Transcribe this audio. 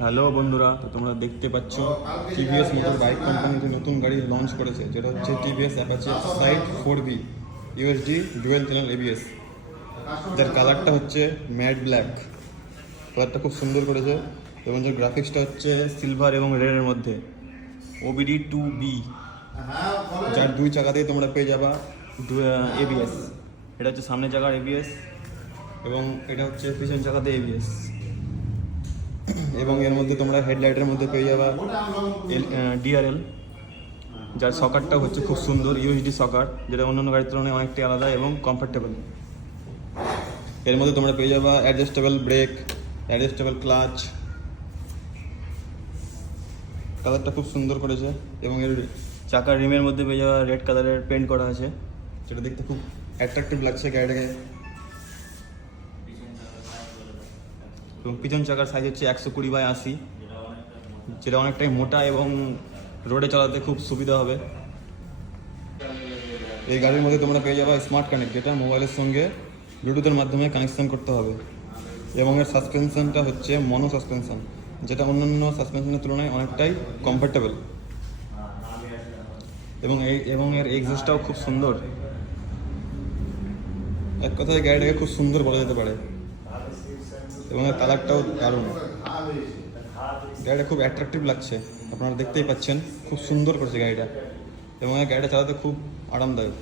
Hello বন্ধুরা, তো তোমরা দেখতে পাচ্ছ টিভিএস মোটর বাইক কোম্পানি যে নতুন গাড়ি লঞ্চ করেছে, যেটা হচ্ছে TVS Apache side 4B USD dual channel ABS, যার কালারটা হচ্ছে ম্যাট ব্ল্যাক। কালারটা খুব সুন্দর করেছে এবং যার গ্রাফিক্সটা হচ্ছে সিলভার এবং রেডের মধ্যে। ওবিডি 2B, যার দুই চাকাতেই তোমরা পেয়ে যাবা এবিএস। এটা হচ্ছে সামনের চাকার এবিএস এবং এটা হচ্ছে পিছন চাকাতে এবিএস। এবং এর মধ্যে তোমরা হেডলাইটের মধ্যে পেয়ে যাবা ডিআরএল, যার সকারটা হচ্ছে খুব সুন্দর ইউএসডি সকার, যেটা অন্যান্য গাড়ির তুলনায় অনেকটাই আলাদা এবং কমফোর্টেবল। এর মধ্যে তোমরা পেয়ে যাবা অ্যাডজাস্টেবল ব্রেক, অ্যাডজাস্টেবল ক্লাচ। কালারটা খুব সুন্দর করেছে এবং এর চাকার রিমের মধ্যে পেয়ে যাওয়া রেড কালারের পেন্ট করা আছে, যেটা দেখতে খুব অ্যাট্রাকটিভ লাগছে গাড়িটাকে। এবং পিছন চাকার সাইজ হচ্ছে 120/80, যেটা অনেকটাই মোটা এবং রোডে চালাতে খুব সুবিধা হবে। এই গাড়ির মধ্যে তোমরা পেয়ে যাবে স্মার্ট কানেক্ট, যেটা মোবাইলের সঙ্গে ব্লুটুথের মাধ্যমে কানেকশন করতে হবে। এবং এর সাসপেনশনটা হচ্ছে মনো সাসপেনশন, যেটা অন্যান্য সাসপেনশনের তুলনায় অনেকটাই কমফোর্টেবল। এবং এর এক্সস্টটাও খুব সুন্দর। এক কথায় গাড়িটাকে খুব সুন্দর বলা যেতে পারে। এবং এর কালারটাও দারুণ। গাড়িটা খুব অ্যাট্রাকটিভ লাগছে, আপনারা দেখতেই পাচ্ছেন। খুব সুন্দর করেছে গাড়িটা এবং এই গাড়িটা চালাতে খুব আরামদায়ক।